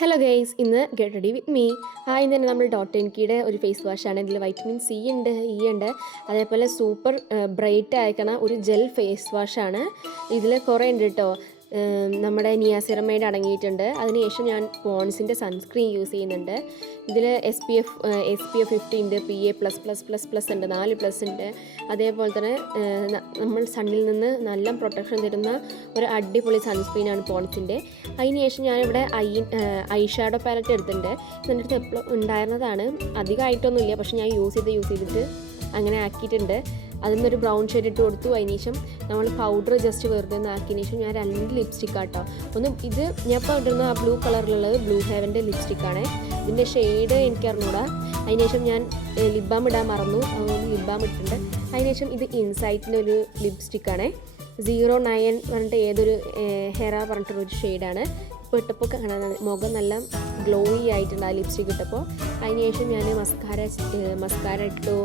Hello guys, ഇന്ന് get ready with me. ഇന്ന് തന്നെ നമ്മൾ ഡോട്ട് കീയുടെ ഒരു ഫേസ് വാഷാണ്. ഇതിൽ വൈറ്റമിൻ സി ഉണ്ട്, ഇ ഉണ്ട്, അതേപോലെ സൂപ്പർ ബ്രൈറ്റ് അയക്കണ ഒരു ജെൽ ഫേസ് വാഷാണ്. ഇതിൽ കുറേ ഉണ്ട് കേട്ടോ. നമ്മുടെ നിയാസിറമൈഡ് അടങ്ങിയിട്ടുണ്ട്. അതിനുശേഷം ഞാൻ പോൺസിൻ്റെ സൺസ്ക്രീൻ യൂസ് ചെയ്യുന്നുണ്ട്. ഇതിൽ എസ് പി എഫ് 50 ഉണ്ട്, PA++++ ഉണ്ട്, 4+ ഉണ്ട്. അതേപോലെ തന്നെ നമ്മൾ സണ്ണിൽ നിന്ന് നല്ല പ്രൊട്ടക്ഷൻ തരുന്ന ഒരു അടിപൊളി സൺസ്ക്രീനാണ് പോൺസിൻ്റെ. അതിനുശേഷം ഞാനിവിടെ ഐ ഷാഡോ പാലറ്റ് എടുത്തിട്ടുണ്ട്. ഇതിൻ്റെ അടുത്ത് എപ്പോഴും ഉണ്ടായിരുന്നതാണ്, അധികമായിട്ടൊന്നുമില്ല, പക്ഷെ ഞാൻ യൂസ് ചെയ്തിട്ട് അങ്ങനെ ആക്കിയിട്ടുണ്ട്. അതിൽ നിന്നൊരു ബ്രൗൺ ഷെയ്ഡ് ഇട്ട് കൊടുത്തു. അതിനുശേഷം നമ്മൾ പൗഡർ ജസ്റ്റ് വെറുതെ ഒന്ന് ആക്കിയതിന് ശേഷം ഞാൻ 2 ലിപ്സ്റ്റിക് ആട്ടോ. ഇത് ഞാൻ ഇപ്പോൾ ഇടുന്ന ആ ബ്ലൂ കളറിലുള്ളത് ബ്ലൂ ഹെവൻ്റെ ലിപ്സ്റ്റിക്കാണ്. ഇതിൻ്റെ ഷെയ്ഡ് എനിക്കറിഞ്ഞൂടാ. അതിനുശേഷം ഞാൻ ലിപ് ബാം ഇടാൻ മറന്നു, അതുകൊണ്ട് ലിപ് ബാം ഇട്ടിട്ടുണ്ട്. അതിനുശേഷം ഇത് ഇൻസൈറ്റിൻ്റെ ഒരു ലിപ്സ്റ്റിക്കാണ്, 09 പറഞ്ഞിട്ട് ഏതൊരു ഹെറ പറഞ്ഞിട്ടൊരു ഷെയ്ഡാണ്. ഇപ്പോൾ ഇട്ടപ്പോൾ കാണാൻ മുഖം നല്ല ഗ്ലോയി ആയിട്ടുണ്ട് ആ ലിപ്സ്റ്റിക് ഇട്ടപ്പോൾ. അതിനുശേഷം ഞാൻ മസ്കാര ഇട്ടു,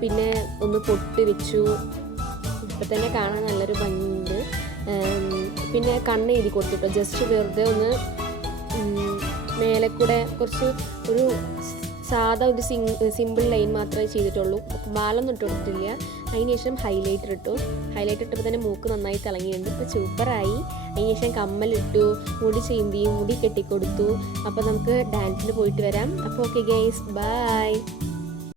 പിന്നെ ഒന്ന് പൊട്ടി വെച്ചു. ഇപ്പം തന്നെ കാണാൻ നല്ലൊരു ഭംഗിയുണ്ട്. പിന്നെ കണ്ണ് എഴുതി കൊടുത്തിട്ടോ, ജസ്റ്റ് വെറുതെ ഒന്ന് മേലെ കൂടെ കുറച്ച് ഒരു സാധാ ഒരു സിമ്പിൾ ലൈൻ മാത്രമേ ചെയ്തിട്ടുള്ളൂ, ബാലൊന്നും ഇട്ട് കൊടുത്തിട്ടില്ല. അതിനുശേഷം ഹൈലൈറ്റർ ഇട്ടപ്പോൾ തന്നെ മൂക്ക് നന്നായി തിളങ്ങിയിട്ടുണ്ട്. ഇപ്പോൾ സൂപ്പറായി. അതിനുശേഷം കമ്മലിട്ടു, മുടി കെട്ടിക്കൊടുത്തു. അപ്പോൾ നമുക്ക് ഡാൻസിന് പോയിട്ട് വരാം. അപ്പോൾ ഓക്കെ ഗൈസ്, ബൈ.